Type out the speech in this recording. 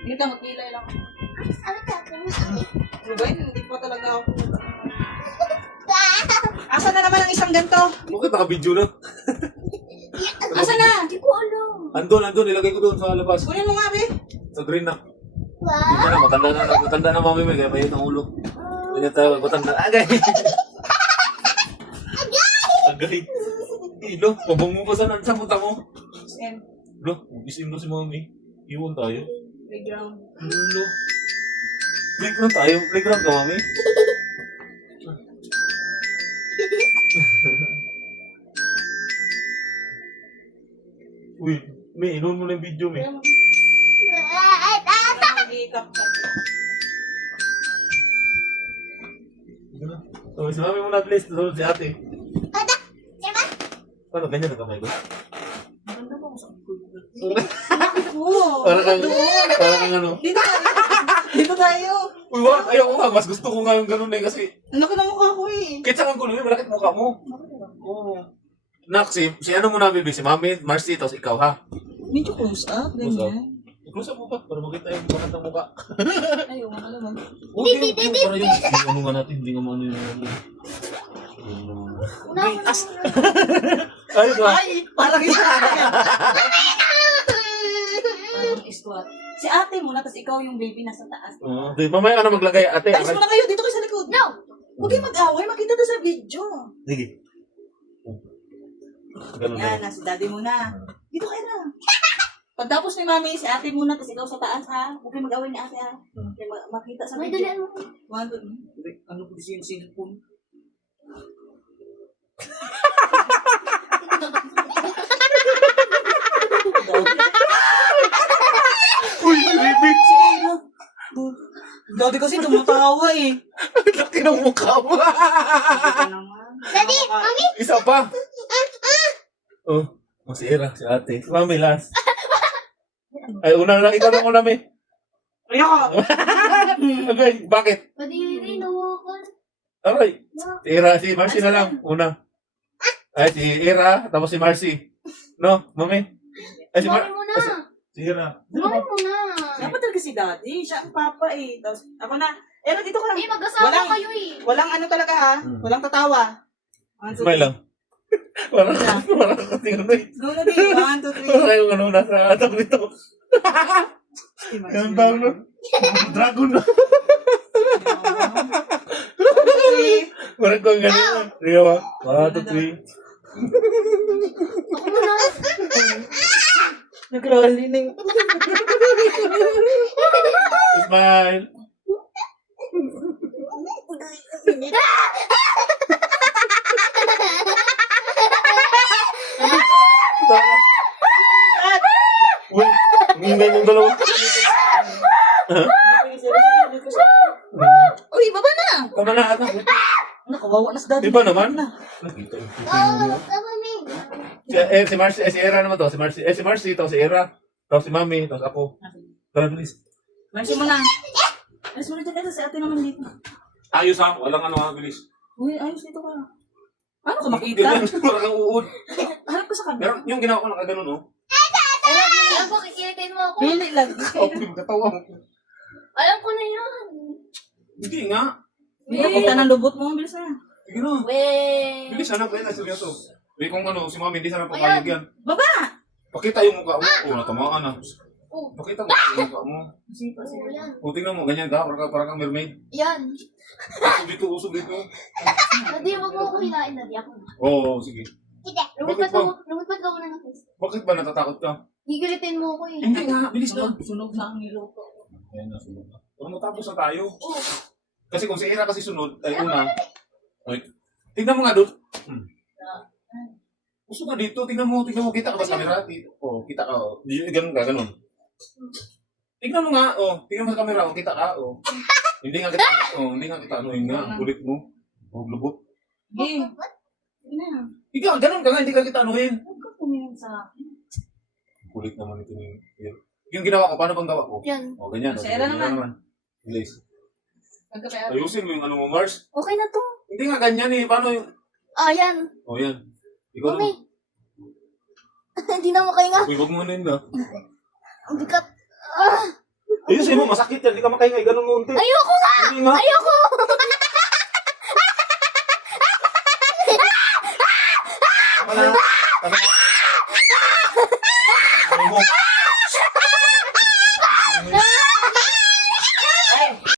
Hindi ka magkilay lang. Ano ka? Diba? Hindi pa talaga ako. Asa na naman ang isang ganito? Bakit naka-video na? Asa na? Hindi ko alam. Andun, nilagay ko doon sa labas. Kunin mo nga, be. Sa green na. Wow. Hindi na, matanda na mami mo, kaya may ang ulo. Hindi na tayo, matanda. Agay! Agay! Ilo, pabang mo pa sa muta mo. And Lo, isim na si mami. Iwan tayo. playground. Lo. Playground tayo. Playground ka, mami. Uy, may inon mo na yung video, may. Mag-iikap ka. So, si mami mo na at least, so, si ate. Ada. Diba? Paano, ganyan na kamay ko? Maganda ba ako sa Oo. Parang kang ano. Dito tayo. Dito tayo. Uy, wala, ayaw ko nga. Mas gusto ko nga yung ganun eh, kasi Ano ka na mukha ko eh. kitsa kang gulo, malakit mukha mo. Oo. Nak, si ano mo na, baby? Si mami, Marcy, tapos ikaw, ha? Medyo close up. Ganyan. Close up mo ba? Para makita yung magandang mukha. Ayaw nga naman. Okay, para yung ano nga natin, hindi nga ano yung Una. Ayos ba? Ay! Parang isa Parang squat. Si ate muna, tapos ikaw yung baby nasa taas. Di, mamaya ka na maglagay, ate. Talis mo na kayo, dito kayo sa likod. No. Huwag kayong mag-away, makita to sa video. Sige. Ganun Yan, na. si daddy muna. Dito kayo na. Pagtapos ni mami, si ate muna, tapos ikaw sa taas ha. Huwag kayong mag-away ni ate ha. Kaya makita sa May video. dalian mo. One, two, ano po yung cellphone? Uy, baby! Daddy kasi tumatawa eh. Ang laki ng mukha mo. Daddy, mami! Isa pa. Oh, si Era, si ate. Si mami, last. Ay, una lang, ikaw lang una, may. Ayoko. Okay, bakit? Padiri, nawakan. Aray, si Era, si Marcy na lang, una. Ay, si Era, tapos si Marcy. No, mami? Ay, Mami mo na. Si Era. Mami mo na. Dapat talaga si daddy. Siya ang papa eh. Tapos ako na. Era, dito ka lang. Eh, mag-asawa Walang- kayo eh. Walang ano talaga ha. Walang tatawa. One, two, Smile lang. Parang, parang kasi ano eh. Go na din. One, two, three. Parang yung ano, nasa atap nito. Yung tawag no? Dragon na. Parang kung gano'n. Sige ba? 1, 2, 3. Ako muna. Nagralining. Smile. Uy, hindi yung dalawa. Uy, baba na. Tama na ata. Nakawawa na sa daddy. Iba naman. Nakita yung Oh, mami. si Marcy, si Era naman to. Si Marcy, tapos si Era, tapos si Mami, tapos ako. Tara, please. Marcy mo na. Marcy mo na dito. Si ate naman dito. Ayos ha, walang ano ha, bilis. Uy, ayos dito ka. Paano ka makita? Parang ang uod. Harap ka sa Pero camera. yung ginawa ko nakaganon, no? Alam ko, kikilitin mo ako. Bili lang. Okay, katawa mo. Alam ko na yan. Hindi nga. Bili kita ng lubot mo. Bilis na. Sige na. Weh. Bilis sana, kaya na seryoso. Kung ano, si Mami, hindi sana papayag yan. Baba! Pakita yung mukha mo. Oo, natamaan na. Oh. Pakita mo yung mukha mo. Sipa, Oh, yan. O, tingnan mo, ganyan ka, parang kang mermaid. Yan. Usog dito. Daddy, wag mo ako hinain, Daddy. Ako na. Oo, sige. Hindi. Bakit ba? Lumipad ka muna ng face. Bakit ba natatakot ka? Gigilitin mo ako eh. Hindi nga, bilis na. Sunog na ang niluto. Ayan na, sunod na. Pero matapos na tayo. Oh. Kasi kung si Ira kasi sunod, ay una. Ay, tingnan mo nga doon. Gusto ka dito, tingnan mo, kita ka ba sa camera? Dito. Oh, kita ka. Oh. Ganun ka, ganun. Tingnan mo nga, oh, tingnan mo sa camera, oh, kita ka, oh. Hindi nga kita, ano yun nga, kulit mo. Oh, lubot. Game. Na. Ikaw, ganun ka nga, hindi ka kita anuhin. Huwag ka tumingin sa akin. Kulit naman ito yung, yung ginawa ko, paano bang gawa ko? Yan. Oh, ganyan. Si Oh, Ira ganyan naman. Bilis. Pagkapaya. Ayusin mo yung ano mo, Mars. Okay na to. Hindi nga ganyan eh, paano yung, Ah, yan. oh yan. Ikaw Mami. naman. Hindi na makahinga. Uy, wag mo na yun na. Ang bigat. Ah. Eh, Kasi mo, masakit yan. Hindi ka makahinga. Ganun mo unti. Ayoko nga! Hindi nga. Ayoko! Wala.